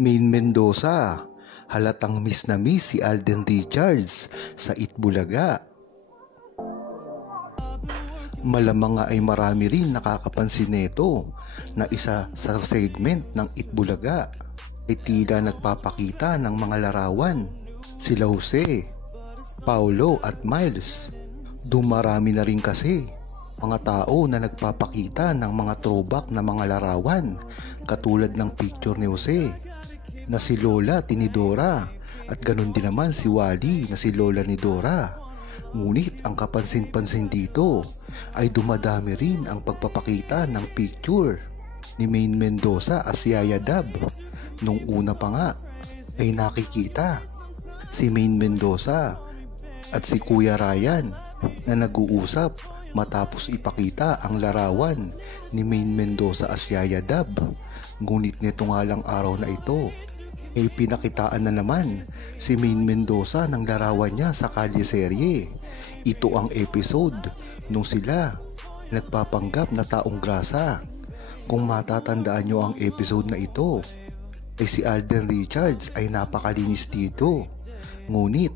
Maine Mendoza, halatang miss na miss si Alden Richards sa Itbulaga. Malamang nga ay marami rin nakakapansin nito na isa sa segment ng Itbulaga ay tila nagpapakita ng mga larawan sila Jose, Paulo at Miles. Dumarami na rin kasi mga tao na nagpapakita ng mga throwback na mga larawan katulad ng picture ni Jose na si Lola Tinidora at ganun din naman si Wally na si Lola ni Dora. Ngunit ang kapansin-pansin dito ay dumadami rin ang pagpapakita ng picture ni Maine Mendoza as Yaya Dab. Nung una pa nga ay nakikita si Maine Mendoza at si Kuya Ryan na nag-uusap matapos ipakita ang larawan ni Maine Mendoza as Yaya Dab. Ngunit nito nga lang araw na ito ay pinakitaan na naman si Maine Mendoza ng larawan niya sa kalyeserye. Ito ang episode nung sila nagpapanggap na taong grasa. Kung matatandaan nyo ang episode na ito ay si Alden Richards ay napakalinis dito. Ngunit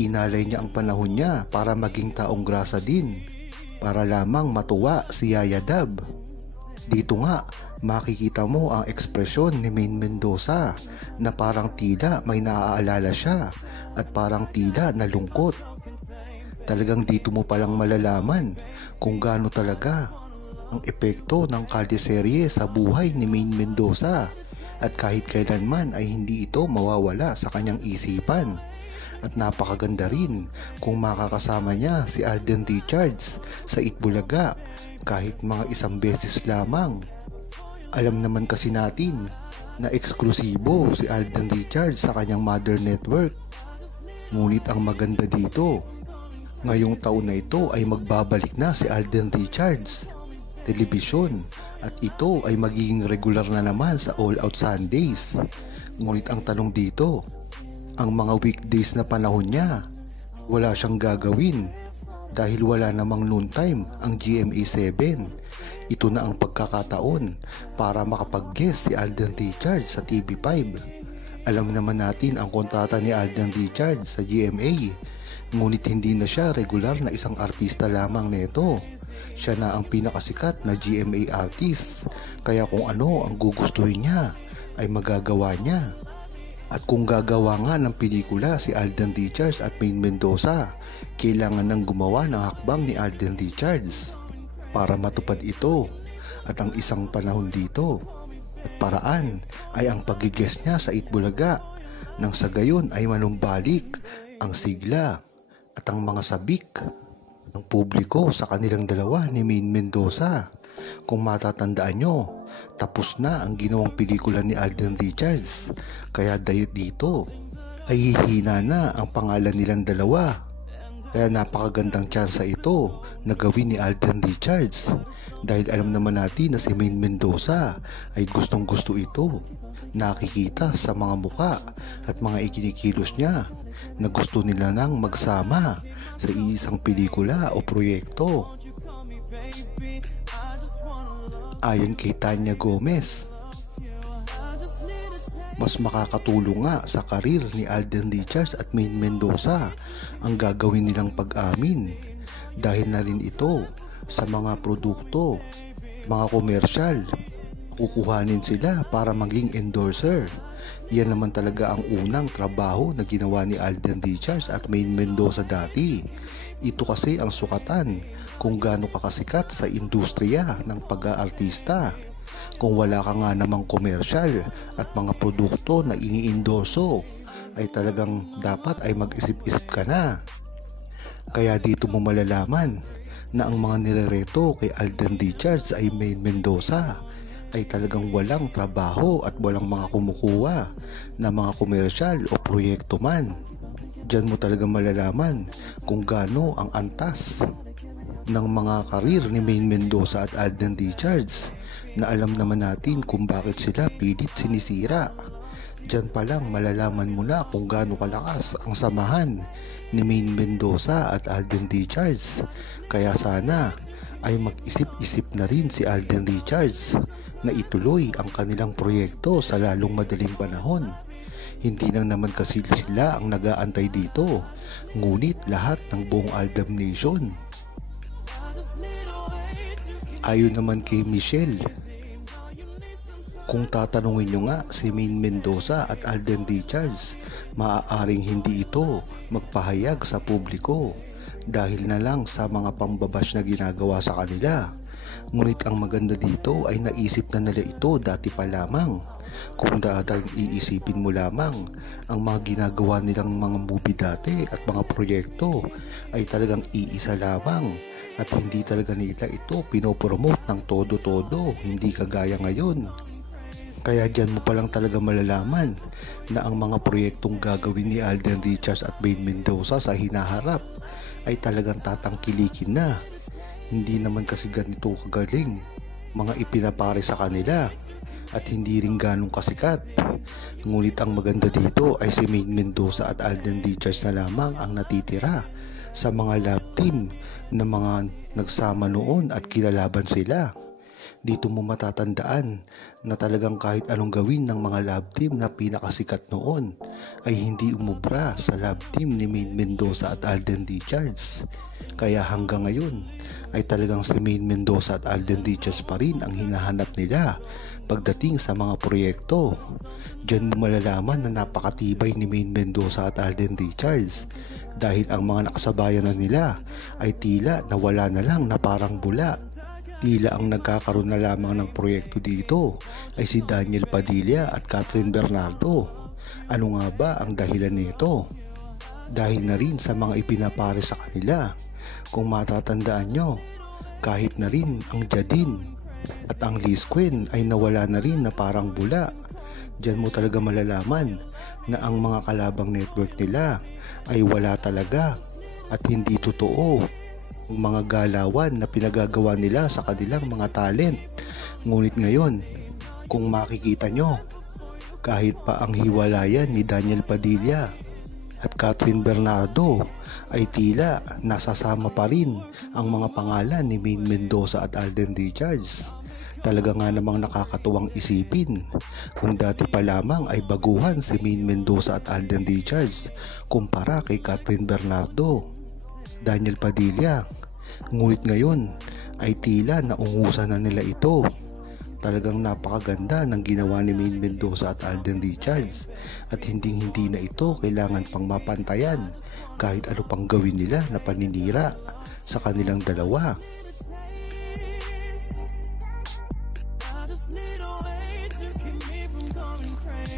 inalay niya ang panahon niya para maging taong grasa din para lamang matuwa si Yaya Dab. Dito nga makikita mo ang ekspresyon ni Maine Mendoza na parang tila may naaalala siya at parang tila nalungkot. Talagang dito mo palang malalaman kung gaano talaga ang epekto ng kalyeserye sa buhay ni Maine Mendoza at kahit kailanman ay hindi ito mawawala sa kanyang isipan. At napakaganda rin kung makakasama niya si Alden Richards sa Itbulaga kahit mga isang beses lamang. Alam naman kasi natin na eksklusibo si Alden Richards sa kanyang mother network. Ngunit ang maganda dito, ngayong taon na ito ay magbabalik na si Alden Richards telebisyon at ito ay magiging regular na naman sa All Out Sundays. Ngunit ang tanong dito, ang mga weekdays na panahon niya, wala siyang gagawin dahil wala namang noon time ang GMA7. Ito na ang pagkakataon para makapag-guest si Alden Richards sa TV5. Alam naman natin ang kontrata ni Alden Richards sa GMA, ngunit hindi na siya regular na isang artista lamang nito. Siya na ang pinakasikat na GMA artist, kaya kung ano ang gugustuhin niya ay magagawa niya. At kung gagawa nga ng pelikula si Alden Richards at Maine Mendoza, kailangan nang gumawa ng hakbang ni Alden Richards para matupad ito. At ang isang panahon dito at paraan ay ang pag-guest niya sa Itbulaga, nang sa gayon ay manumbalik ang sigla at ang mga sabik ng publiko sa kanilang dalawa ni Maine Mendoza. Kung matatandaan nyo, tapos na ang ginawang pelikula ni Alden Richards, kaya dito ay hihina na ang pangalan nilang dalawa. Kaya napakagandang tsansa ito na gawin ni Alden Richards dahil alam naman natin na si Maine Mendoza ay gustong gusto ito. Nakikita sa mga muka at mga ikinikilos niya na gusto nila nang magsama sa isang pelikula o proyekto. Ayon kay Tanya Gomez, mas makakatulong nga sa karir ni Alden Richards at Maine Mendoza ang gagawin nilang pag-amin dahil na rin ito sa mga produkto, mga komersyal. Kukuhanin sila para maging endorser. Yan naman talaga ang unang trabaho na ginawa ni Alden Richards at Maine Mendoza dati. Ito kasi ang sukatan kung gaano kakasikat sa industriya ng pag-aartista. Kung wala ka nga namang komersyal at mga produkto na iniendorso, ay talagang dapat ay mag-isip-isip ka na. Kaya dito mo malalaman na ang mga nirereto kay Alden Richards ay Maine Mendoza ay talagang walang trabaho at walang mga kumukuha na mga komersyal o proyekto man. Diyan mo talagang malalaman kung gaano ang antas ng mga karir ni Maine Mendoza at Alden Richards na alam naman natin kung bakit sila pilit sinisira. Diyan pa lang malalaman mo na kung gaano kalakas ang samahan ni Maine Mendoza at Alden Richards. Kaya sana ay mag-isip-isip na rin si Alden Richards na ituloy ang kanilang proyekto sa lalong madaling panahon. Hindi lang naman kasi sila ang nag-aantay dito, ngunit lahat ng buong Aldab Nation. Ayon naman kay Michelle, kung tatanungin nyo nga si Maine Mendoza at Alden Richards, maaaring hindi ito magpahayag sa publiko dahil na lang sa mga pambabash na ginagawa sa kanila. Ngunit ang maganda dito ay naisip na nila ito dati pa lamang. Kung dating iisipin mo lamang, ang mga ginagawa nilang mga movie dati at mga proyekto ay talagang iisa lamang at hindi talaga nila ito pinopromote ng todo-todo, hindi kagaya ngayon. Kaya dyan mo palang talaga malalaman na ang mga proyektong gagawin ni Alden Richards at Maine Mendoza sa hinaharap ay talagang tatangkilikin na. Hindi naman kasi ganito kagaling mga ipinapare sa kanila at hindi rin ganong kasikat. Ngunit ang maganda dito ay si Maine Mendoza at Alden Richards na lamang ang natitira sa mga love team na mga nagsama noon at kilalaban sila. Dito mo matatandaan na talagang kahit anong gawin ng mga love team na pinakasikat noon ay hindi umubra sa love team ni Maine Mendoza at Alden Richards. Kaya hanggang ngayon ay talagang si Maine Mendoza at Alden Richards pa rin ang hinahanap nila pagdating sa mga proyekto. Diyan mo malalaman na napakatibay ni Maine Mendoza at Alden Richards dahil ang mga nakasabayan na nila ay tila nawala na lang na parang bula. Tila ang nagkakaroon na lamang ng proyekto dito ay si Daniel Padilla at Catherine Bernardo. Ano nga ba ang dahilan nito? Dahil na rin sa mga ipinapare sa kanila. Kung matatandaan nyo, kahit na rin ang Jadine at ang Liz Quinn ay nawala na rin na parang bula. Diyan mo talaga malalaman na ang mga kalabang network nila ay wala talaga at hindi totoo ang mga galawan na pinagagawa nila sa kanilang mga talent. Ngunit ngayon, kung makikita nyo, kahit pa ang hiwalayan ni Daniel Padilla at Catherine Bernardo ay tila nasasama pa rin ang mga pangalan ni Maine Mendoza at Alden Richards. Talaga nga namang nakakatuwang isipin kung dati pa lamang ay baguhan si Maine Mendoza at Alden Richards kumpara kay Catherine Bernardo, Daniel Padilla. Ngunit ngayon ay tila naungusan na nila ito. Talagang napakaganda ng ginawa ni Maine Mendoza at Alden Richards at hindi na ito kailangan pang mapantayan kahit ano pang gawin nila na paninira sa kanilang dalawa.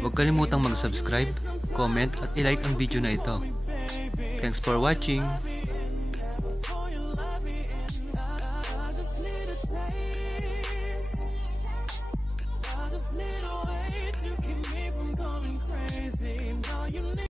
Huwag kalimutang mag-subscribe, comment at i-like ang video na ito. Thanks for watching!